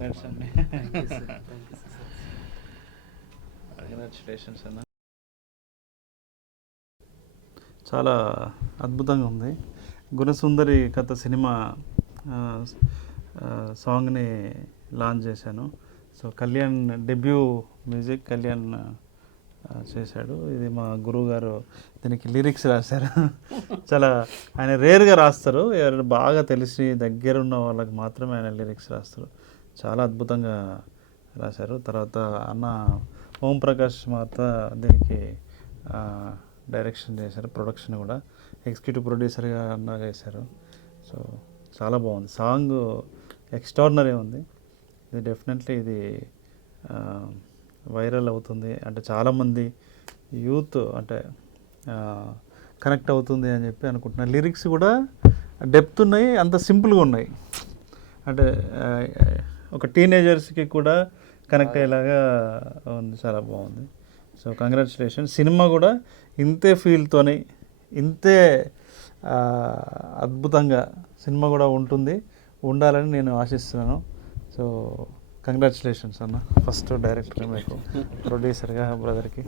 Congrats అండి. Congratulations అన్న. చాలా అద్భుతంగా ఉంది. గుణసుందరి కథ సినిమా సాంగ్ని లాంచ్ చేశాను. So Kalyan debut music Kalyan చేశాడు. ఇది మా గురువు గారు దీనికి లిరిక్స్ రాశారు. చాలా ఆయన రేర్గా రాస్తారు, ఎవరు బాగా తెలిసి దగ్గర ఉన్న వాళ్ళకి మాత్రమే ఆయన లిరిక్స్ రాస్తారు. చాలా అద్భుతంగా రాశారు. తర్వాత అన్న ఓం ప్రకాష్ మాత దీనికి డైరెక్షన్ చేశారు, ప్రొడక్షన్ కూడా ఎగ్జిక్యూటివ్ ప్రొడ్యూసర్గా అన్న చేశారు. సో చాలా బాగుంది సాంగ్, ఎక్స్ట్రాడినరీ ఉంది. ఇది డెఫినెట్లీ ఇది వైరల్ అవుతుంది, అంటే చాలామంది యూత్ అంటే కనెక్ట్ అవుతుంది అని చెప్పి అనుకుంటున్నాను. లిరిక్స్ కూడా డెప్త్ ఉన్నాయి, అంత సింపుల్గా ఉన్నాయి, అంటే ఒక టీనేజర్స్కి కూడా కనెక్ట్ అయ్యేలాగా ఉంది. చాలా బాగుంది. So congratulation. సినిమా కూడా ఇంతే ఫీల్తోని ఇంతే అద్భుతంగా సినిమా కూడా ఉంటుంది, ఉండాలని నేను ఆశిస్తున్నాను. సో కంగ్రాచులేషన్స్ అన్న, ఫస్ట్ డైరెక్టర్ మీకు, ప్రొడ్యూసర్గా బ్రదర్కి.